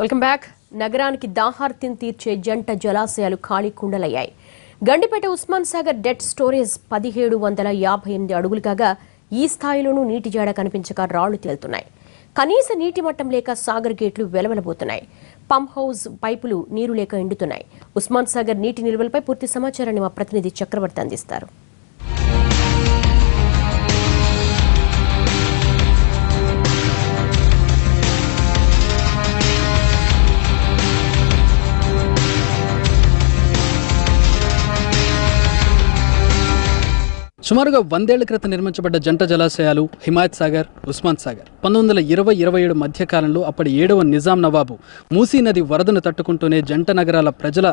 Welcome back. నగరానికి దాహార్తిని తీర్చే జంట జలాశయాలు ఖాళీ కుండలయ్యాయి. గండిపేట ఉస్మాన్ సాగర్ డెడ్ స్టోరేజ్ 1758 అడుగులు కాగా ఈ స్థాయిలోనూ నీటి జాడ కనిపించక రాళ్లు తేలుతున్నాయి. కనీస నీటి మట్టం లేక సాగర్ గేట్లు వెలవెలబోతున్నాయి. పంప్ హౌస్ పైపులు నీరు లేక ఎండుతున్నాయి. ఉస్మాన్ సాగర్ నీటి నిల్వలపై పూర్తి సమాచారాన్ని మా ప్రతినిధి చక్రవర్తి అందిస్తారు. సుమారుగా 100 ఏళ్ల క్రితం నిర్మించబడ్డ జంట జలాశయాలు హిమాయత్ సాగర్, ఉస్మాన్ సాగర్ 1920-27 మధ్య కాలంలో అప్పటి 7వ నిజాం నవాబు మూసీ నది వరదను తట్టుకుంటూనే జంట నగరాల ప్రజల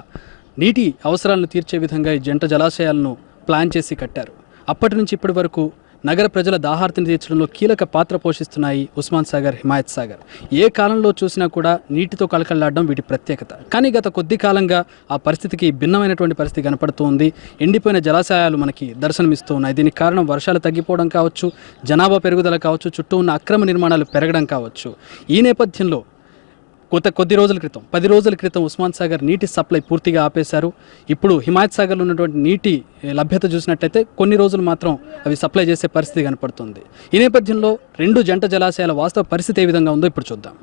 నీటి అవసరాలను తీర్చే విధంగా ఈ జంట జలాశయాలను ప్లాన్ చేసి కట్టారు. అప్పటి నుంచి ఇప్పటి వరకు నగర ప్రజల దాహార్తిని తీర్చడంలో కీలక పాత్ర పోషిస్తున్నాయి ఉస్మాన్ సాగర్, హిమాయత్ సాగర్. ఏ కాలంలో చూసినా కూడా నీటితో కలకల్లాడడం వీటి ప్రత్యేకత. కానీ గత కొద్ది కాలంగా ఆ పరిస్థితికి భిన్నమైనటువంటి పరిస్థితి కనపడుతూ ఉంది. ఎండిపోయిన జలాశయాలు మనకి దర్శనమిస్తూ ఉన్నాయి. దీనికి కారణం వర్షాలు తగ్గిపోవడం కావచ్చు, జనాభా పెరుగుదల కావచ్చు, చుట్టూ ఉన్న అక్రమ నిర్మాణాలు పెరగడం కావచ్చు. ఈ నేపథ్యంలో కొద్ది రోజుల క్రితం 10 రోజుల క్రితం ఉస్మాన్ సాగర్ నీటి సప్లై పూర్తిగా ఆపేశారు. ఇప్పుడు హిమాయత్ సాగర్లో ఉన్నటువంటి నీటి లభ్యత చూసినట్లయితే కొన్ని రోజులు మాత్రం అవి సప్లై చేసే పరిస్థితి కనపడుతుంది. ఈ నేపథ్యంలో రెండు జంట జలాశయాల వాస్తవ పరిస్థితి ఏ విధంగా ఉందో ఇప్పుడు చూద్దాం.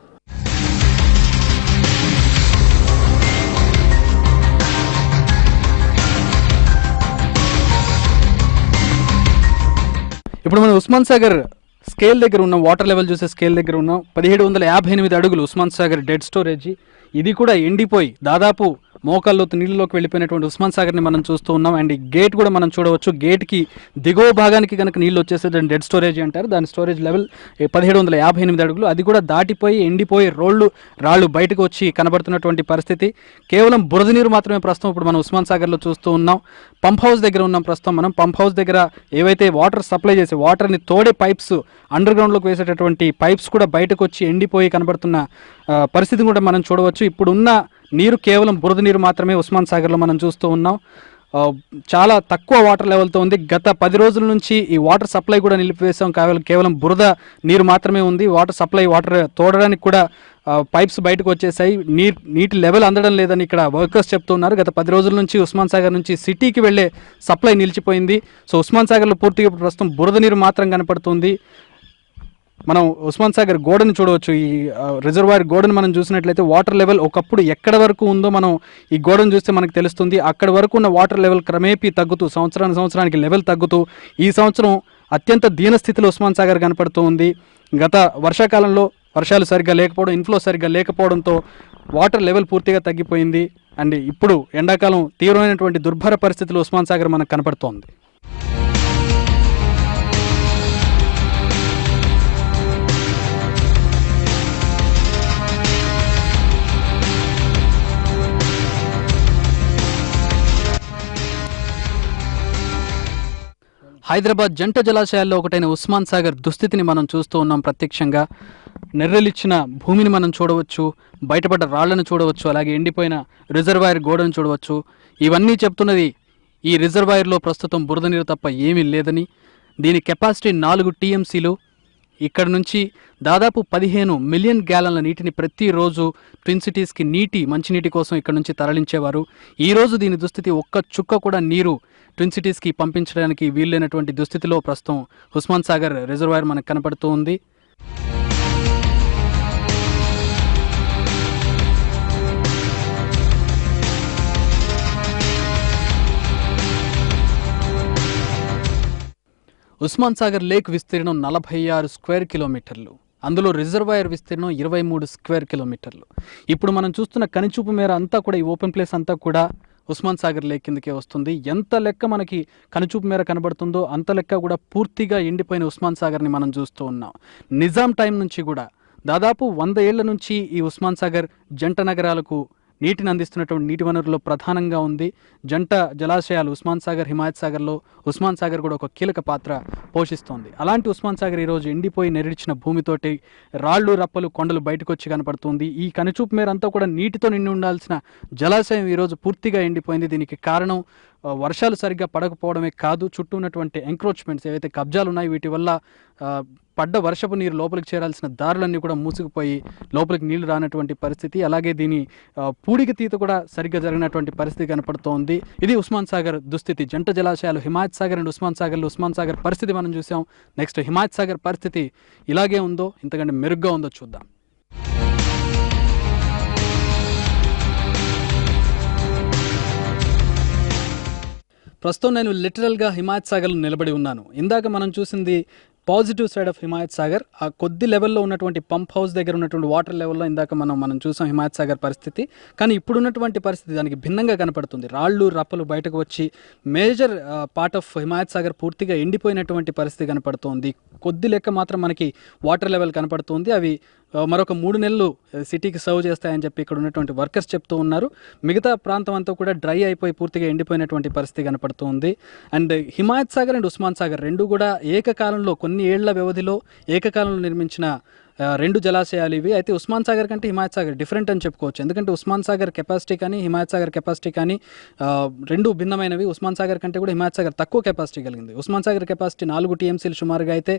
ఇప్పుడు మనం ఉస్మాన్ సాగర్ స్కేల్ దగ్గర ఉన్న వాటర్ లెవెల్ చూసే స్కేల్ దగ్గర ఉన్నాం. 1758 అడుగులు ఉస్మాన్ సాగర్ డెడ్ స్టోరేజ్. ఇది కూడా ఎండిపోయి దాదాపు మోకాల్లోతు నీళ్ళలోకి వెళ్ళిపోయినటువంటి ఉస్మాన్ సాగర్ని మనం చూస్తూ ఉన్నాం. అండ్ ఈ గేట్ కూడా మనం చూడవచ్చు. గేట్కి దిగువ భాగానికి కనుక నీళ్ళు వచ్చేస్తే దాన్ని డెడ్ స్టోరేజ్ అంటారు. దాని స్టోరేజ్ లెవెల్ 1758 అడుగులు. అది కూడా దాటిపోయి ఎండిపోయి రాళ్ళు బయటకు వచ్చి కనబడుతున్నటువంటి పరిస్థితి. కేవలం బురద నీరు మాత్రమే ప్రస్తుతం ఇప్పుడు మనం ఉస్మాన్ సాగర్లో చూస్తూ ఉన్నాం. పంప్ హౌస్ దగ్గర ఉన్నాం ప్రస్తుతం మనం. పంప్ హౌస్ దగ్గర ఏవైతే వాటర్ సప్లై చేసే వాటర్ని తోడే పైప్స్, అండర్ గ్రౌండ్లోకి వేసేటటువంటి పైప్స్ కూడా బయటకు వచ్చి ఎండిపోయి కనబడుతున్న పరిస్థితిని కూడా మనం చూడవచ్చు. ఇప్పుడున్న నీరు కేవలం బురద నీరు మాత్రమే ఉస్మాన్ సాగర్లో మనం చూస్తూ ఉన్నాం. చాలా తక్కువ వాటర్ లెవెల్తో ఉంది. గత 10 రోజుల నుంచి ఈ వాటర్ సప్లై కూడా నిలిపివేసాం. కేవలం బురద నీరు మాత్రమే ఉంది. వాటర్ తోడడానికి కూడా పైప్స్ బయటకు వచ్చేసాయి. నీటి లెవెల్ అందడం లేదని ఇక్కడ వర్కర్స్ చెప్తున్నారు. గత 10 రోజుల నుంచి ఉస్మాన్ సాగర్ నుంచి సిటీకి వెళ్ళే సప్లై నిలిచిపోయింది. సో ఉస్మాన్ సాగర్లో పూర్తిగా ప్రస్తుతం బురద నీరు మాత్రం కనపడుతుంది. మనం ఉస్మాన్ సాగర్ గోడను చూడవచ్చు. ఈ రిజర్వాయర్ గోడను మనం చూసినట్లయితే వాటర్ లెవెల్ ఒకప్పుడు ఎక్కడ వరకు ఉందో మనం ఈ గోడను చూస్తే మనకు తెలుస్తుంది. అక్కడ వరకు ఉన్న వాటర్ లెవెల్ క్రమేపీ తగ్గుతూ సంవత్సరానికి లెవెల్ తగ్గుతూ ఈ సంవత్సరం అత్యంత దీనస్థితిలో ఉస్మాన్ సాగర్ కనపడుతూ ఉంది. గత వర్షాకాలంలో వర్షాలు సరిగ్గా లేకపోవడం, ఇన్ఫ్లో సరిగ్గా లేకపోవడంతో వాటర్ లెవెల్ పూర్తిగా తగ్గిపోయింది. అండ్ ఇప్పుడు ఎండాకాలం తీవ్రమైనటువంటి దుర్భర పరిస్థితులు ఉస్మాన్ సాగర్ మనకు కనపడుతోంది. హైదరాబాద్ జంట జలాశయాల్లో ఒకటైన ఉస్మాన్ సాగర్ దుస్థితిని మనం చూస్తూ ఉన్నాం ప్రత్యక్షంగా. నెర్రెలిచ్చిన భూమిని మనం చూడవచ్చు, బయటపడ్డ రాళ్లను చూడవచ్చు, అలాగే ఎండిపోయిన రిజర్వాయర్ గోడను చూడవచ్చు. ఇవన్నీ చెప్తున్నది ఈ రిజర్వాయర్లో ప్రస్తుతం బురద నీరు తప్ప ఏమీ లేదని. దీని కెపాసిటీ 4 TMCలు. ఇక్కడ నుంచి దాదాపు 15 మిలియన్ గ్యాలన్ల నీటిని ప్రతిరోజు ట్విన్ సిటీస్కి మంచినీటి కోసం ఇక్కడ నుంచి తరలించేవారు. ఈరోజు దీని దుస్థితి ఒక్క చుక్క కూడా నీరు ట్విన్ సిటీస్కి పంపించడానికి వీల్లేనటువంటి దుస్థితిలో ప్రస్తుతం ఉస్మాన్ సాగర్ రిజర్వాయర్ మనకు కనపడుతూ ఉంది. ఉస్మాన్ సాగర్ లేక్ విస్తీర్ణం 46 స్క్వేర్ కిలోమీటర్లు. అందులో రిజర్వాయర్ విస్తీర్ణం 23 స్క్వేర్ కిలోమీటర్లు. ఇప్పుడు మనం చూస్తున్న కనిచూపు మేర అంతా కూడా ఈ ఓపెన్ ప్లేస్ అంతా కూడా ఉస్మాన్ సాగర్ లేక్ కిందకే వస్తుంది. ఎంత లెక్క మనకి కనుచూపు మేర కనబడుతుందో అంత లెక్క కూడా పూర్తిగా ఎండిపోయిన ఉస్మాన్ సాగర్ని మనం చూస్తూ ఉన్నాం. నిజాం టైం నుంచి కూడా దాదాపు 100 ఏళ్ల నుంచి ఈ ఉస్మాన్ సాగర్ జంట నగరాలకు నీటిని అందిస్తున్నటువంటి నీటి వనరులో ప్రధానంగా ఉంది. జంట జలాశయాలు ఉస్మాన్ సాగర్, హిమాయత్ సాగర్లో ఉస్మాన్ సాగర్ కూడా ఒక కీలక పాత్ర పోషిస్తోంది. అలాంటి ఉస్మాన్ సాగర్ ఈరోజు ఎండిపోయి నెరిచిన భూమితోటి రాళ్ళు, రప్పలు, కొండలు బయటకు వచ్చి కనపడుతుంది. ఈ కనుచూపు మేర అంతా కూడా నీటితో నిండి ఉండాల్సిన జలాశయం ఈరోజు పూర్తిగా ఎండిపోయింది. దీనికి కారణం వర్షాలు సరిగ్గా పడకపోవడమే కాదు, చుట్టూ ఉన్నటువంటి ఎంక్రోచ్మెంట్స్ ఏవైతే కబ్జాలు ఉన్నాయి వీటి వల్ల పడ్డ వర్షపు నీరు లోపలికి చేరాల్సిన దారులన్నీ కూడా మూసుకుపోయి లోపలికి నీళ్లు రానటువంటి పరిస్థితి, అలాగే దీని పూడిక తీత కూడా సరిగ్గా జరిగినటువంటి పరిస్థితి కనపడుతోంది. ఇది ఉస్మాన్ సాగర్ దుస్థితి. జంట జలాశయాలు హిమాయత్ సాగర్ అండ్ ఉస్మాన్ సాగర్ పరిస్థితి మనం చూసాం. నెక్స్ట్ హిమాయత్ సాగర్ పరిస్థితి ఇలాగే ఉందో ఇంతకంటే మెరుగ్గా ఉందో చూద్దాం. ప్రస్తుతం నేను లిటరల్గా హిమాయత్ సాగర్లో నిలబడి ఉన్నాను. ఇందాక మనం చూసింది positive side of Himayat Sagar. ఆ కొద్ది లెవెల్లో ఉన్నటువంటి పంప్ హౌస్ దగ్గర ఉన్నటువంటి వాటర్ లెవెల్లో ఇందాక మనం చూసాం హిమాయత్ సాగర్ పరిస్థితి. కానీ ఇప్పుడున్నటువంటి పరిస్థితి దానికి భిన్నంగా కనపడుతుంది. రాళ్ళు రప్పలు బయటకు వచ్చి major part of Himayat Sagar పూర్తిగా ఎండిపోయినటువంటి పరిస్థితి కనపడుతోంది. కొద్ది లెక్క మాత్రం మనకి వాటర్ లెవెల్ కనపడుతుంది. అవి మరొక 3 నెలలు సిటీకి సర్వ్ చేస్తాయని చెప్పి ఇక్కడ ఉన్నటువంటి వర్కర్స్ చెప్తూ ఉన్నారు. మిగతా ప్రాంతం అంతా కూడా డ్రై అయిపోయి పూర్తిగా ఎండిపోయినటువంటి పరిస్థితి కనపడుతుంది. అండ్ హిమాయత్ సాగర్ అండ్ ఉస్మాన్ సాగర్ రెండు కూడా ఏకకాలంలో కొన్ని ఏళ్ల వ్యవధిలో ఏకకాలంలో నిర్మించిన 2 జలాశయాలు ఇవి. అయితే ఉస్మాన్ సాగర్ కంటే హిమాయత్ సాగర్ డిఫరెంట్ అని చెప్పుకోవచ్చు. ఎందుకంటే ఉస్మాన్ సాగర్ కెపాసిటీ కానీ హిమాయత్ సాగర్ కెపాసిటీ కానీ రెండు భిన్నమైనవి. ఉస్మాన్ సాగర్ కంటే కూడా హిమాయత్ సాగర్ తక్కువ కెపాసిటీ కలిగింది. ఉస్మాన్ సాగర్ కెపాసిటీ 4 టీఎంసీలు సుమారుగా అయితే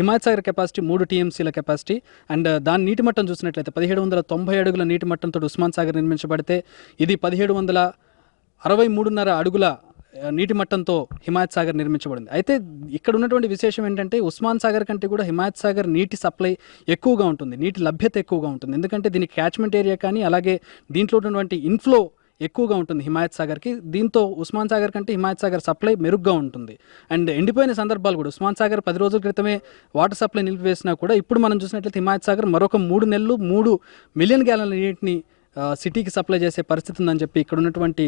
హిమాయత్ సాగర్ కెపాసిటీ 3 టీఎంసీల కెపాసిటీ. అండ్ దాని నీటి మట్టం చూసినట్లయితే 1790 అడుగుల నీటి మట్టంతో ఉస్మాన్ సాగర్ నిర్మించబడితే ఇది 1763.5 అడుగుల నీటి మట్టంతో హిమాయత్ సాగర్ నిర్మించబడింది. అయితే ఇక్కడ ఉన్నటువంటి విశేషం ఏంటంటే ఉస్మాన్ సాగర్ కంటే కూడా హిమాయత్ సాగర్ నీటి సప్లై ఎక్కువగా ఉంటుంది, నీటి లభ్యత ఎక్కువగా ఉంటుంది. ఎందుకంటే దీని క్యాచ్మెంట్ ఏరియా కానీ అలాగే దీంట్లో ఉన్నటువంటి ఇన్ఫ్లో ఎక్కువగా ఉంటుంది హిమాయత్ సాగర్కి. దీంతో ఉస్మాన్ సాగర్ కంటే హిమాయత్ సాగర్ సప్లై మెరుగ్గా ఉంటుంది. అండ్ ఎండిపోయిన సందర్భాలు కూడా ఉస్మాన్ సాగర్ 10 రోజుల క్రితమే వాటర్ సప్లై నిలిపివేసినా కూడా ఇప్పుడు మనం చూసినట్లయితే హిమాయత్ సాగర్ మరొక 3 నెలలు 3 మిలియన్ గ్యాలన్ల నీటిని సిటీకి సప్లై చేసే పరిస్థితి ఉందని చెప్పి ఇక్కడ ఉన్నటువంటి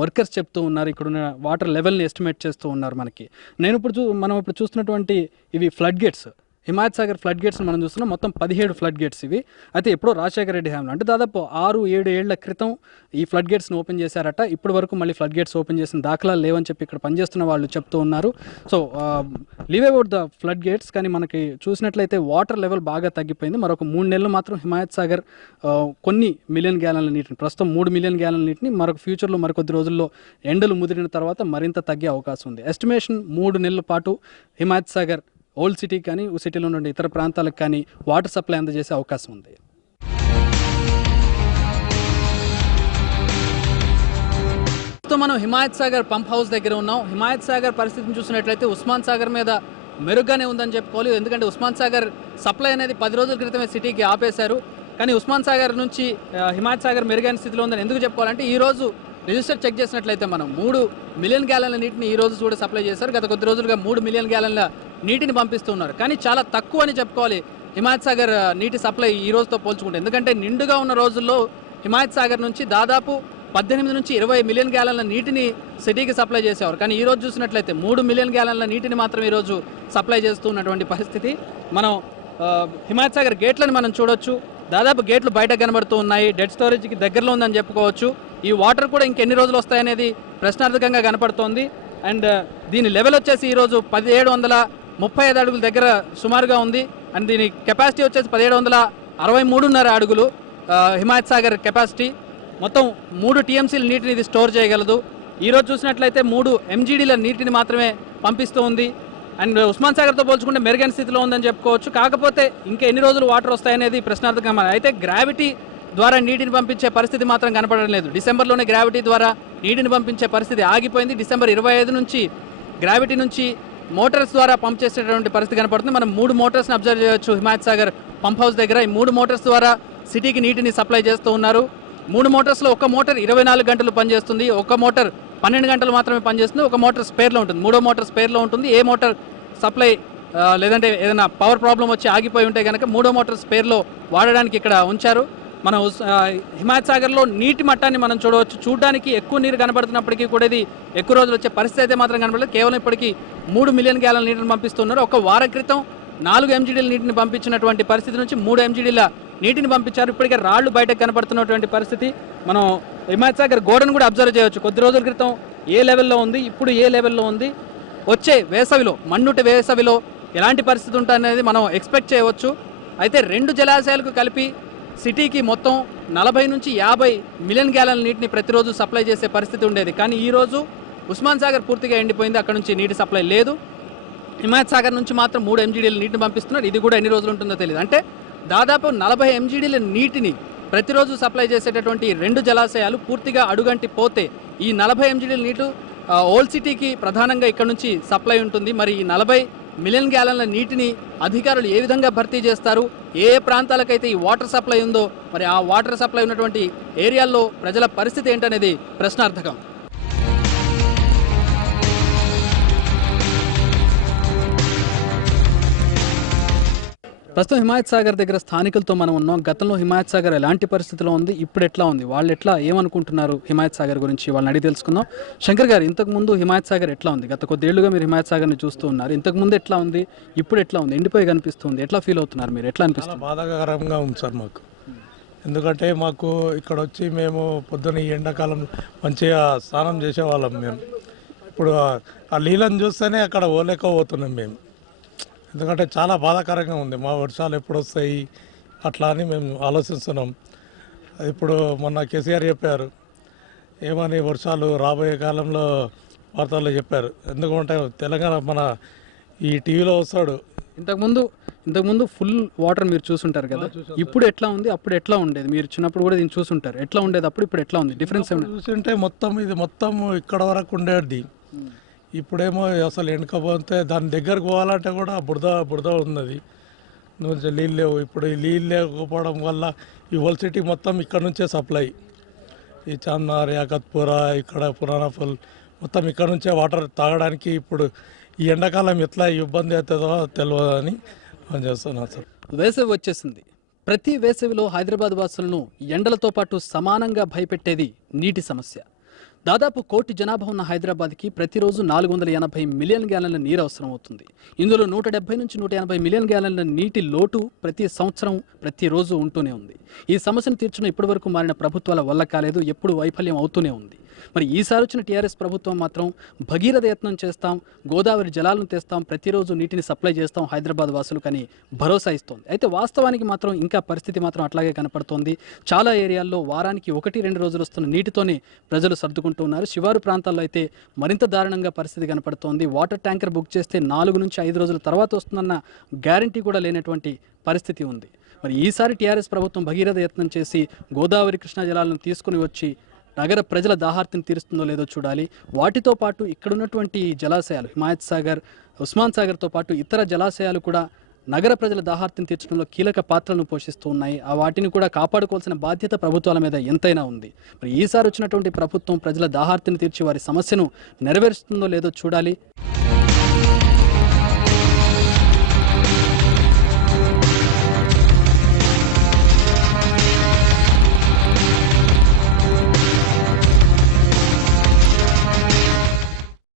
వర్కర్స్ చెప్తూ ఉన్నారు. ఇక్కడున్న వాటర్ లెవెల్ని ఎస్టిమేట్ చేస్తూ ఉన్నారు మనకి. మనం ఇప్పుడు చూస్తున్నటువంటి ఇవి flood gates, Himayat Sagar flood గేట్స్ని మనం చూస్తున్నాం. మొత్తం 17 ఫ్లడ్ గేట్స్ ఇవి. అయితే ఎప్పుడో రాజశేఖర రెడ్డి హయాంలో అంటే దాదాపు 6-7 ఏళ్ల క్రితం ఈ ఫ్లడ్ గేట్స్ని ఓపెన్ చేశారట. ఇప్పటి వరకు మళ్ళీ ఫ్లడ్ గేట్స్ ఓపెన్ చేసిన దాఖలాలు లేవని చెప్పి ఇక్కడ పనిచేస్తున్న వాళ్ళు చెప్తూ ఉన్నారు. So leave about the flood gates, కానీ మనకి చూసినట్లయితే వాటర్ లెవెల్ బాగా తగ్గిపోయింది. మరొక 3 నెలలు మాత్రం హిమాయత్ సాగర్ కొన్ని మిలియన్ గ్యాలన్ల నీటిని, ప్రస్తుతం 3 మిలియన్ గ్యాలన్ల నీటిని మరొక ఫ్యూచర్లో మరికొద్ది రోజుల్లో ఎండలు ముదిరిన తర్వాత మరింత తగ్గే అవకాశం ఉంది. ఎస్టిమేషన్ 3 నెలల పాటు హిమాయత్ సాగర్ ఓల్డ్ సిటీ కానీ సిటీలో ఉండే ఇతర ప్రాంతాలకు కానీ వాటర్ సప్లై అందజేసే అవకాశం ఉంది. మనం హిమాయత్ సాగర్ పంప్ హౌస్ దగ్గర ఉన్నాం. హిమాయత్ సాగర్ పరిస్థితిని చూసినట్లయితే ఉస్మాన్ సాగర్ మీద మెరుగ్గానే ఉందని చెప్పుకోవాలి. ఎందుకంటే ఉస్మాన్ సాగర్ సప్లై అనేది 10 రోజుల క్రితమే సిటీకి ఆపేశారు. కానీ ఉస్మాన్ సాగర్ నుంచి హిమాయత్ సాగర్ మెరుగైన స్థితిలో ఉందని ఎందుకు చెప్పుకోవాలంటే ఈరోజు రిజిస్టర్ చెక్ చేసినట్లయితే మనం 3 మిలియన్ గ్యాలన్ల నీటిని ఈ రోజు కూడా సప్లై చేశారు. గత కొద్ది రోజులుగా 3 మిలియన్ గ్యాలన్ల నీటిని పంపిస్తున్నారు. కానీ చాలా తక్కువ అని చెప్పుకోవాలి హిమాయత్ సాగర్ నీటి సప్లై ఈ రోజుతో పోల్చుకుంటే. ఎందుకంటే నిండుగా ఉన్న రోజుల్లో హిమాయత్ సాగర్ నుంచి దాదాపు 18 నుంచి 20 మిలియన్ గ్యాలన్ల నీటిని సిటీకి సప్లై చేసేవారు. కానీ ఈరోజు చూసినట్లయితే 3 మిలియన్ గ్యాలన్ల నీటిని మాత్రం ఈరోజు సప్లై చేస్తున్నటువంటి పరిస్థితి. మనం హిమాయత్ సాగర్ గేట్లను మనం చూడొచ్చు. దాదాపు గేట్లు బయట కనబడుతూ ఉన్నాయి. డెడ్ స్టోరేజ్కి దగ్గరలో ఉందని చెప్పుకోవచ్చు. ఈ వాటర్ కూడా ఇంకెన్ని రోజులు వస్తాయనేది ప్రశ్నార్థకంగా కనపడుతోంది. అండ్ దీని లెవెల్ వచ్చేసి ఈరోజు 1735 అడుగుల దగ్గర సుమారుగా ఉంది. అండ్ దీని కెపాసిటీ వచ్చేసి 1763.5 అడుగులు హిమాయత్ సాగర్ కెపాసిటీ. మొత్తం 3 టీఎంసీల నీటిని ఇది స్టోర్ చేయగలదు. ఈరోజు చూసినట్లయితే 3 ఎంజీడీల నీటిని మాత్రమే పంపిస్తూ ఉంది. అండ్ ఉస్మాన్ సాగర్తో పోల్చుకుంటే మెరుగైన స్థితిలో ఉందని చెప్పుకోవచ్చు. కాకపోతే ఇంకా ఎన్ని రోజులు వాటర్ వస్తాయనేది ప్రశ్నార్థకంగా. అయితే గ్రావిటీ ద్వారా నీటిని పంపించే పరిస్థితి మాత్రం కనపడడం లేదు. డిసెంబర్లోనే గ్రావిటీ ద్వారా నీటిని పంపించే పరిస్థితి ఆగిపోయింది. డిసెంబర్ 25 నుంచి గ్రావిటీ నుంచి మోటార్స్ ద్వారా పంప్ చేసేటటువంటి పరిస్థితి కనపడుతుంది. మనం 3 మోటార్స్ని అబ్జర్వ్ చేయవచ్చు హిమాయత్ సాగర్ పంప్ హౌస్ దగ్గర. ఈ 3 మోటార్స్ ద్వారా సిటీకి నీటిని సప్లై చేస్తూ ఉన్నారు. 3 మోటార్స్లో ఒక మోటార్ 24 గంటలు పనిచేస్తుంది, ఒక మోటార్ 12 గంటలు మాత్రమే పనిచేస్తుంది, ఒక మోటార్ స్పేర్లో ఉంటుంది, 3వ మోటార్ స్పేర్లో ఉంటుంది. ఏ మోటార్ సప్లై లేదంటే ఏదైనా పవర్ ప్రాబ్లం వచ్చి ఆగిపోయి ఉంటే కనుక 3వ మోటార్ స్పేర్లో వాడడానికి ఇక్కడ ఉంచారు. మనం హిమాయత్ సాగర్లో నీటి మట్టాన్ని మనం చూడవచ్చు. చూడడానికి ఎక్కువ నీరు కనబడుతున్నప్పటికీ కూడా ఇది ఎక్కువ రోజులు వచ్చే పరిస్థితి అయితే మాత్రం కనబడలేదు. కేవలం ఇప్పటికీ 3 మిలియన్ గ్యాలన్ల నీటిని పంపిస్తున్నారు. ఒక వారం క్రితం 4 ఎంజీడీల నీటిని పంపించినటువంటి పరిస్థితి నుంచి 3 ఎంజీడీల నీటిని పంపించారు. ఇప్పటికే రాళ్లు బయటకు కనపడుతున్నటువంటి పరిస్థితి. మనం హిమాయత్ సాగర్ గోడను కూడా అబ్జర్వ్ చేయవచ్చు. కొద్ది రోజుల క్రితం ఏ లెవెల్లో ఉంది, ఇప్పుడు ఏ లెవెల్లో ఉంది, వచ్చే వేసవిలో మన్నుటి వేసవిలో ఎలాంటి పరిస్థితి ఉంటుందనేది మనం ఎక్స్పెక్ట్ చేయవచ్చు. అయితే 2 జలాశయాలకు కలిపి సిటీకి మొత్తం 40 నుంచి 50 మిలియన్ గ్యాలన్ల నీటిని ప్రతిరోజు సప్లై చేసే పరిస్థితి ఉండేది. కానీ ఈరోజు ఉస్మాన్ సాగర్ పూర్తిగా ఎండిపోయింది, అక్కడ నుంచి నీటి సప్లై లేదు. హిమాయత్ సాగర్ నుంచి మాత్రం 3 MGDల నీటిని పంపిస్తున్నారు. ఇది కూడా ఎన్ని రోజులు ఉంటుందో తెలియదు. అంటే దాదాపు 40 MGDల నీటిని ప్రతిరోజు సప్లై చేసేటటువంటి 2 జలాశయాలు పూర్తిగా అడుగంటి పోతే ఈ 40 MGDల నీటు ఓల్డ్ సిటీకి ప్రధానంగా ఇక్కడ నుంచి సప్లై ఉంటుంది. మరి ఈ 40 మిలియన్ గ్యాలన్ల నీటిని అధికారులు ఏ విధంగా భర్తీ చేస్తారు, ఏ ప్రాంతాలకైతే ఈ వాటర్ సప్లై ఉందో మరి ఆ వాటర్ సప్లై ఉన్నటువంటి ఏరియాల్లో ప్రజల పరిస్థితి ఏంటనేది ప్రశ్నార్థకం. ప్రస్తుతం హిమాయత్ సాగర్ దగ్గర స్థానికులతో మనం ఉన్నాం. గతంలో హిమాయత్ సాగర్ ఎలాంటి పరిస్థితిలో ఉంది, ఇప్పుడు ఎట్లా ఉంది, వాళ్ళు ఎట్లా ఏమనుకుంటున్నారు హిమాయత్ సాగర్ గురించి వాళ్ళని అడిగి తెలుసుకుందాం. శంకర్ గారు, ఇంతకుముందు హిమాయత్ సాగర్ ఎట్లా ఉంది? గత కొద్దేళ్లుగా మీరు హిమాయత్ సాగర్ని చూస్తూ ఉన్నారు. ఇంతకుముందు ఎట్లా ఉంది, ఇప్పుడు ఎట్లా ఉంది? ఎండిపోయి కనిపిస్తుంది. ఎట్లా ఫీల్ అవుతున్నారు మీరు? ఎట్లా అనిపిస్తుంది? బాధాకరంగా ఉంది సార్ మాకు. ఎందుకంటే మాకు ఇక్కడ వచ్చి మేము పొద్దున్న ఈ ఎండాకాలం మంచిగా స్నానం చేసేవాళ్ళం మేము. ఇప్పుడు ఆ నీళ్ళని చూస్తేనే అక్కడ ఓలేకపోతున్నాం మేము. ఎందుకంటే చాలా బాధాకరంగా ఉంది. మా వర్షాలు ఎప్పుడు వస్తాయి అట్లా అని మేము ఆలోచిస్తున్నాం. ఇప్పుడు మొన్న కేసీఆర్ చెప్పారు ఏమని, వర్షాలు రాబోయే కాలంలో వార్తల్లో చెప్పారు. ఎందుకంటే తెలంగాణ మన ఈ టీవీలో వస్తాడు. ఇంతకుముందు ఫుల్ వాటర్ మీరు చూసుంటారు కదా, ఇప్పుడు ఎట్లా ఉంది, అప్పుడు ఎట్లా ఉండేది? మీరు చిన్నప్పుడు కూడా దీన్ని చూసుంటారు. ఎట్లా ఉండేది అప్పుడు, ఇప్పుడు ఎట్లా ఉంది? డిఫరెన్స్ ఏమైనా చూసుంటే ఇది మొత్తం ఇక్కడ వరకు ఉండేది. ఇప్పుడేమో అసలు వెనుకపోతే దాని దగ్గరకు పోవాలంటే కూడా బురద ఉన్నది. నుంచి నీళ్ళు లేవు. ఇప్పుడు ఈ నీళ్ళు లేకపోవడం వల్ల ఈ హోల్ సిటీ మొత్తం ఇక్కడ నుంచే సప్లై. ఈ చార్మినార్, యాకత్పుర, ఇక్కడ పురాణఫల్ మొత్తం ఇక్కడ నుంచే వాటర్ తాగడానికి. ఇప్పుడు ఈ ఎండాకాలం ఎట్లా ఇబ్బంది అవుతుందో తెలియదని నేను చేస్తున్నాను సార్. వేసవి వచ్చేసింది. ప్రతి వేసవిలో హైదరాబాద్ వాసులను ఎండలతో పాటు సమానంగా భయపెట్టేది నీటి సమస్య. దాదాపు 1 కోటి జనాభా ఉన్న హైదరాబాద్కి ప్రతిరోజు 480 మిలియన్ గ్యాలన్ల నీరు అవసరం అవుతుంది. ఇందులో 170 నుంచి 180 మిలియన్ గ్యాలన్ల నీటి లోటు ప్రతి సంవత్సరం ప్రతిరోజు ఉంటూనే ఉంది. ఈ సమస్యను తీర్చడం ఇప్పటివరకు మారిన ప్రభుత్వాల వల్ల కాలేదు, ఎప్పుడు వైఫల్యం అవుతూనే ఉంది. మరి ఈసారి వచ్చిన టీఆర్ఎస్ ప్రభుత్వం మాత్రం భగీరథ యత్నం చేస్తాం, గోదావరి జలాలను తెస్తాం, ప్రతిరోజు నీటిని సప్లై చేస్తాం హైదరాబాద్ వాసులకు అని భరోసా ఇస్తోంది. అయితే వాస్తవానికి మాత్రం ఇంకా పరిస్థితి మాత్రం అట్లాగే కనపడుతోంది. చాలా ఏరియాల్లో వారానికి 1-2 రోజులు వస్తున్న నీటితోనే ప్రజలు సర్దుకుంటూ ఉన్నారు. శివారు ప్రాంతాల్లో అయితే మరింత దారుణంగా పరిస్థితి కనపడుతోంది. వాటర్ ట్యాంకర్ బుక్ చేస్తే 4 నుంచి 5 రోజుల తర్వాత వస్తుందన్న గ్యారంటీ కూడా లేనటువంటి పరిస్థితి ఉంది. మరి ఈసారి టీఆర్ఎస్ ప్రభుత్వం భగీరథ యత్నం చేసి గోదావరి కృష్ణా జలాలను తీసుకుని వచ్చి నగర ప్రజల దాహార్తిని తీరుస్తుందో లేదో చూడాలి. వాటితో పాటు ఇక్కడున్నటువంటి జలాశయాలు హిమాయత్ సాగర్, ఉస్మాన్ సాగర్తో పాటు ఇతర జలాశయాలు కూడా నగర ప్రజల దాహార్తిని తీర్చడంలో కీలక పాత్రలను పోషిస్తూ ఉన్నాయి. ఆ వాటిని కూడా కాపాడుకోవాల్సిన బాధ్యత ప్రభుత్వాల మీద ఎంతైనా ఉంది. మరి ఈసారి వచ్చినటువంటి ప్రభుత్వం ప్రజల దాహార్తిని తీర్చి వారి సమస్యను నెరవేరుస్తుందో లేదో చూడాలి.